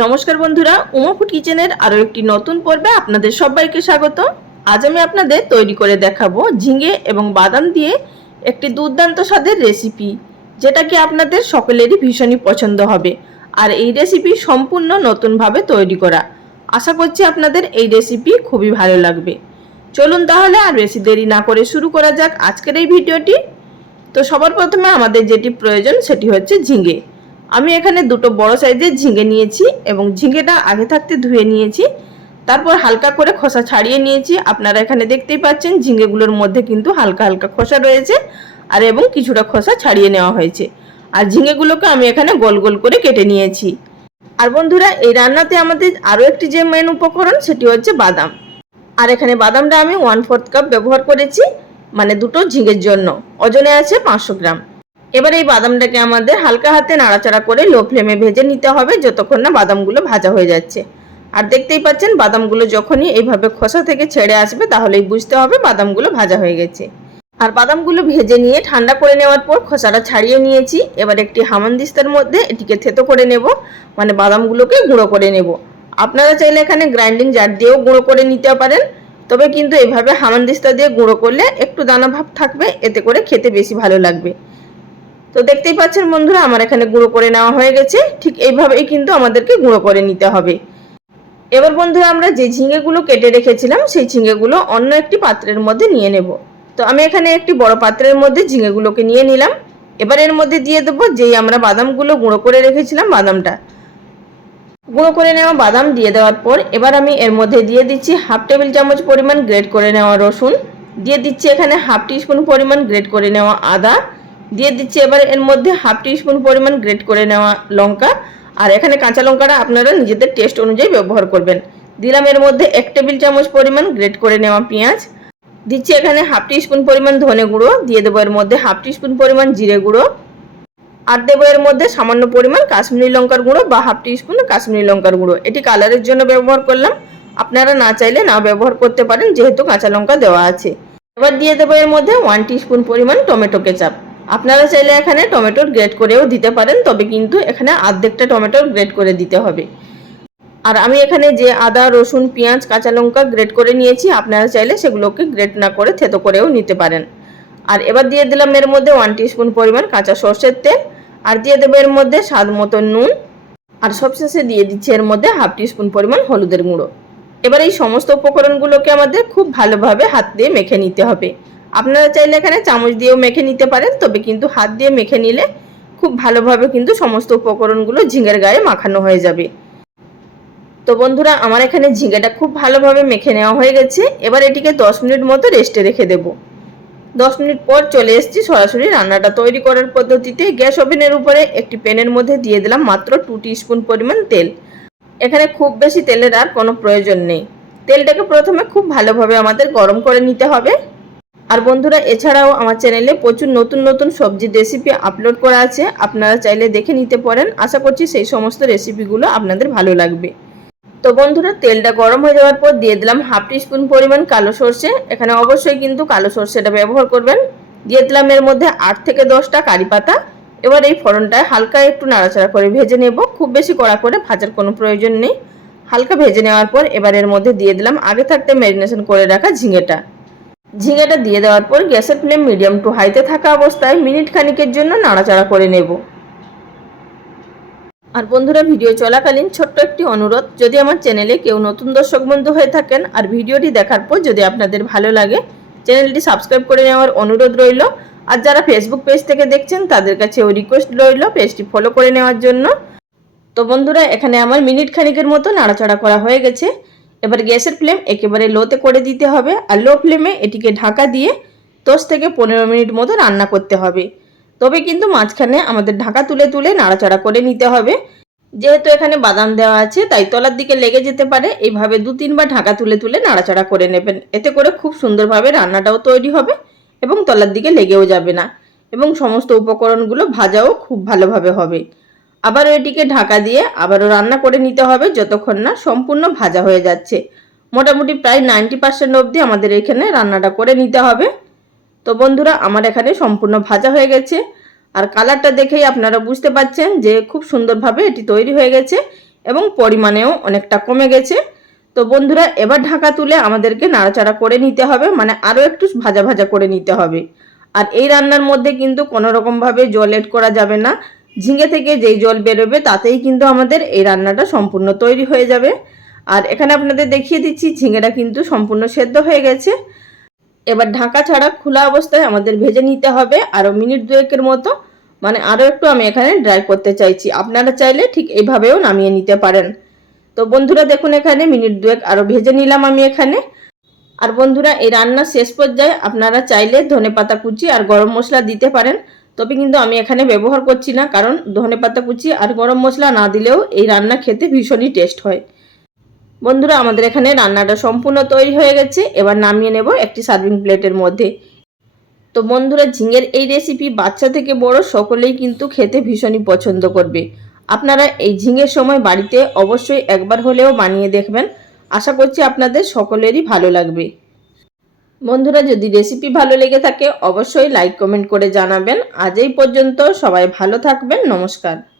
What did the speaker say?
নমস্কার বন্ধুরা, উমা ফুড কিচেনের আরও একটি নতুন পর্বে আপনাদের সবাইকে স্বাগত। আজ আমি আপনাদের তৈরি করে দেখাবো ঝিঙে এবং বাদাম দিয়ে একটি দুর্দান্ত স্বাদের রেসিপি, যেটা কি আপনাদের সকলেরই ভীষণই পছন্দ হবে। আর এই রেসিপি সম্পূর্ণ নতুনভাবে তৈরি করা। আশা করছি আপনাদের এই রেসিপি খুবই ভালো লাগবে। চলুন তাহলে আর বেশি দেরি না করে শুরু করা যাক আজকের এই ভিডিওটি। তো সবার প্রথমে আমাদের যেটি প্রয়োজন সেটি হচ্ছে ঝিঙে। আমি এখানে দুটো বড় সাইজের ঝিঙে নিয়েছি এবং ঝিঙেটা আগে থাকতে ধুয়ে নিয়েছি। তারপর হালকা করে খোসা ছাড়িয়ে নিয়েছি। আপনারা এখানে দেখতেই পাচ্ছেন ঝিঙেগুলোর মধ্যে কিন্তু হালকা হালকা খোসা রয়েছে আর এবং কিছুটা খোসা ছাড়িয়ে নেওয়া হয়েছে। আর ঝিঙেগুলোকে আমি এখানে গোল গোল করে কেটে নিয়েছি। আর বন্ধুরা, এই রান্নাতে আমাদের আরও একটি যে মেন উপকরণ, সেটি হচ্ছে বাদাম। আর এখানে বাদামটা আমি ওয়ান ফোর্থ কাপ ব্যবহার করেছি মানে দুটো ঝিঙের জন্য। ওজনে আছে পাঁচশো গ্রাম। এবার এই বাদামটাকে আমাদের হালকা হাতে নাড়াচাড়া করে লো ফ্লেমে ভেজে নিতে হবে যতক্ষণ না বাদামগুলো ভাজা হয়ে যাচ্ছে। আর দেখতেই পাচ্ছেন, বাদামগুলো যখনই এইভাবে খোসা থেকে ছেড়ে আসবে তাহলেই বুঝতে হবে বাদামগুলো ভাজা হয়ে গেছে। আর বাদামগুলো ভেজে নিয়ে ঠান্ডা করে নেওয়ার পর খোসাটা ছাড়িয়ে নিয়েছি। এবার একটি হামানদিস্তার মধ্যে এটিকে থেতো করে নেব মানে বাদামগুলোকে গুঁড়ো করে নেব। আপনারা চাইলে এখানে গ্রাইন্ডিং জার দিয়েও গুঁড়ো করে নিতে পারেন, তবে কিন্তু এভাবে হামানদিস্তা দিয়ে গুঁড়ো করলে একটু দানা ভাব থাকবে, এতে করে খেতে বেশি ভালো লাগবে। তো দেখতেই পাচ্ছেন বন্ধুরা, আমার এখানে গুঁড়ো করে নেওয়া হয়ে গেছে। ঠিক এইভাবেই কিন্তু আমাদেরকে গুঁড়ো করে নিতে হবে। এবার বন্ধুরা, আমরা যে ঝিঙেগুলো কেটে রেখেছিলাম, সেই ঝিঙেগুলো অন্য একটি পাত্রের মধ্যে নিয়ে নেব। তো আমি এখানে একটি বড় পাত্রের মধ্যে ঝিঙেগুলোকে নিয়ে নিলাম। এবার এর মধ্যে দিয়ে দেবো যেই আমরা বাদামগুলো গুঁড়ো করে রেখেছিলাম বাদামটা। গুঁড়ো করে নেওয়া বাদাম দিয়ে দেওয়ার পর এবার আমি এর মধ্যে দিয়ে দিচ্ছি হাফ টেবিল চামচ পরিমাণ গ্রেট করে নেওয়া রসুন। দিয়ে দিচ্ছি এখানে হাফ টিস্পুন পরিমাণ গ্রেট করে নেওয়া আদা। দিয়ে দিচ্ছি এবার এর মধ্যে হাফ টিস্পুন পরিমাণ গ্রেট করে নেওয়া লঙ্কা। আর এখানে কাঁচা লঙ্কাটা আপনারা নিজেদের টেস্ট অনুযায়ী ব্যবহার করবেন। দিলাম এর মধ্যে এক টেবিল চামচ পরিমাণ গ্রেট করে নেওয়া পেঁয়াজ। দিচ্ছি এখানে হাফ টিস্পুন পরিমাণ ধনে গুঁড়ো। দিয়ে দেবো এর মধ্যে হাফ টিস্পুন পরিমাণ জিরে গুঁড়ো। আর দেবো এর মধ্যে সামান্য পরিমাণ কাশ্মীরি লঙ্কার গুঁড়ো বা হাফ টিস্পুন কাশ্মীরি লঙ্কার গুঁড়ো। এটি কালারের জন্য ব্যবহার করলাম। আপনারা না চাইলে না ব্যবহার করতে পারেন, যেহেতু কাঁচা লঙ্কা দেওয়া আছে। এবার দিয়ে দেবো এর মধ্যে ওয়ান টিস্পুন পরিমাণ টমেটো কেচাপ আপনারা চাইলে এখানে টমেটোর গ্রেড করেও দিতে পারেন, তবে কিন্তু এখানে আর্ধেকটা টমেটোর গ্রেড করে দিতে হবে। আর আমি এখানে যে আদা, রসুন, পেঁয়াজ, কাঁচা লঙ্কা গ্রেড করে নিয়েছি, আপনারা চাইলে সেগুলোকে গ্রেড না করে থেতো করেও নিতে পারেন। আর এবার দিয়ে দিলাম এর মধ্যে ওয়ান টিস্পুন পরিমাণ কাঁচা সর্ষের তেল, আর দিয়ে দেবো এর মধ্যে স্বাদ মতো নুন, আর সবশেষে দিয়ে দিচ্ছি এর মধ্যে হাফ টিস্পুন পরিমাণ হলুদের গুঁড়ো। এবার এই সমস্ত উপকরণগুলোকে আমাদের খুব ভালোভাবে হাত দিয়ে মেখে নিতে হবে। আপনারা চাইলে এখানে চামচ দিয়েও মেখে নিতে পারেন, তবে কিন্তু হাত দিয়ে মেখে নিলে খুব ভালোভাবে কিন্তু সমস্ত উপকরণগুলো ঝিঙের গায়ে মাখানো হয়ে যাবে। তো বন্ধুরা, আমার এখানে ঝিঙেটা খুব ভালোভাবে মেখে নেওয়া হয়ে গেছে। এবার এটিকে দশ মিনিট মতো রেস্টে রেখে দেব। দশ মিনিট পর চলে এসেছি সরাসরি রান্নাটা তৈরি করার পদ্ধতিতে। গ্যাস ওভেনের উপরে একটি প্যানের মধ্যে দিয়ে দিলাম মাত্র টু স্পুন পরিমাণ তেল। এখানে খুব বেশি তেলের আর কোনো প্রয়োজন নেই। তেলটাকে প্রথমে খুব ভালোভাবে আমাদের গরম করে নিতে হবে। আর বন্ধুরা, এছাড়াও আমার চ্যানেলে প্রচুর নতুন নতুন সবজির রেসিপি আপলোড করা আছে। আপনারা চাইলে দেখে নিতে পারেন। আশা করছি সেই সমস্ত রেসিপিগুলো আপনাদের ভালো লাগবে। তো বন্ধুরা, তেলটা গরম হয়ে যাওয়ার পর দিয়ে দিলাম হাফ স্পুন পরিমাণ কালো সর্ষে। এখানে অবশ্যই কিন্তু কালো সর্ষেটা ব্যবহার করবেন। দিয়ে দিলাম এর মধ্যে আট থেকে দশটা কারি পাতা। এবার এই ফোড়নটায় হালকা একটু নাড়াচাড়া করে ভেজে নেব। খুব বেশি কড়া করে ভাজার কোনো প্রয়োজন নেই। হালকা ভেজে নেওয়ার পর এবার এর মধ্যে দিয়ে দিলাম আগে থাকতে ম্যারিনেশন করে রাখা ঝিঙেটা। ঝিঙেটা দিয়ে দেওয়ার পর গ্যাসের ফ্লেম মিডিয়াম টু হাইতে থাকা অবস্থায় মিনিট খানিকের জন্য নাড়াচাড়া করে নেব। আর বন্ধুরা, ভিডিও চলাকালীন ছোট্ট একটি অনুরোধ, যদি আমার চ্যানেলে কেউ নতুন দর্শক বন্ধু হয়ে থাকেন আর ভিডিওটি দেখার পর যদি আপনাদের ভালো লাগে, চ্যানেলটি সাবস্ক্রাইব করে নেওয়ার অনুরোধ রইল। আর যারা ফেসবুক পেজ থেকে দেখছেন, তাদের কাছেও রিকোয়েস্ট রইল পেজটি ফলো করে নেওয়ার জন্য। তো বন্ধুরা, এখানে আমার মিনিট খানিকের মতো নাড়াচাড়া করা হয়ে গেছে। এবার গ্যাসের ফ্লেম একেবারে লোতে করে দিতে হবে আর লো ফ্লেমে এটিকে ঢাকা দিয়ে দশ থেকে পনেরো মিনিট মতো রান্না করতে হবে। তবে কিন্তু মাঝখানে আমাদের ঢাকা তুলে তুলে নাড়াচাড়া করে নিতে হবে। যেহেতু এখানে বাদাম দেওয়া আছে, তাই তলার দিকে লেগে যেতে পারে। এইভাবে দু তিনবার ঢাকা তুলে তুলে নাড়াচাড়া করে নেবেন। এতে করে খুব সুন্দরভাবে রান্নাটাও তৈরি হবে এবং তলার দিকে লেগেও যাবে না। এবং সমস্ত উপকরণগুলো ভাজাও খুব ভালোভাবে হবে। আবারও এটিকে ঢাকা দিয়ে আবারও রান্না করে নিতে হবে যতক্ষণ না সম্পূর্ণ ভাজা হয়ে যাচ্ছে। মোটামুটি প্রায় নাইনটি পার্সেন্ট অবধি আমাদের এখানে রান্নাটা করে নিতে হবে। তো বন্ধুরা, আমার এখানে সম্পূর্ণ ভাজা হয়ে গেছে। আর কালারটা দেখেই আপনারা বুঝতে পাচ্ছেন যে খুব সুন্দরভাবে এটি তৈরি হয়ে গেছে এবং পরিমাণেও অনেকটা কমে গেছে। তো বন্ধুরা, এবার ঢাকা তুলে আমাদেরকে নাড়াচাড়া করে নিতে হবে মানে আরও একটু ভাজা ভাজা করে নিতে হবে। আর এই রান্নার মধ্যে কিন্তু কোনো রকমভাবে জল এড করা যাবে না। ঝিঙে থেকে যেই জল বেরোবে তাতেই কিন্তু আমাদের এই রান্নাটা সম্পূর্ণ তৈরি হয়ে যাবে। আর এখানে আপনাদের দেখিয়ে দিচ্ছি, ঝিঙেটা কিন্তু সম্পূর্ণ সেদ্ধ হয়ে গেছে। এবার ঢাকা ছাড়া খোলা অবস্থায় আমাদের ভেজে নিতে হবে আরও মিনিট দুয়েকের মতো। মানে আরও একটু আমি এখানে ড্রাই করতে চাইছি। আপনারা চাইলে ঠিক এইভাবেও নামিয়ে নিতে পারেন। তো বন্ধুরা, দেখুন এখানে মিনিট দুয়েক আরও ভেজে নিলাম আমি এখানে। আর বন্ধুরা, এই রান্নার শেষ পর্যায়ে আপনারা চাইলে ধনে পাতা কুচি আর গরম মশলা দিতে পারেন। তবে কিন্তু আমি এখানে ব্যবহার করছি না, কারণ ধনে পাতা কুচি আর গরম মশলা না দিলেও এই রান্না খেতে ভীষণই টেস্ট হয়। বন্ধুরা, আমাদের এখানে রান্নাটা সম্পূর্ণ তৈরি হয়ে গেছে। এবার নামিয়ে নেব একটি সার্ভিং প্লেটের মধ্যে। তো বন্ধুরা, ঝিঙের এই রেসিপি বাচ্চা থেকে বড় সকলেই কিন্তু খেতে ভীষণই পছন্দ করবে। আপনারা এই ঝিঙের সময় বাড়িতে অবশ্যই একবার হলেও বানিয়ে দেখবেন। আশা করছি আপনাদের সকলেরই ভালো লাগবে। বন্ধুরা, যদি রেসিপি ভালো লেগে থাকে, অবশ্যই লাইক কমেন্ট করে জানাবেন। আজ এই পর্যন্ত সবাই ভালো থাকবেন। নমস্কার।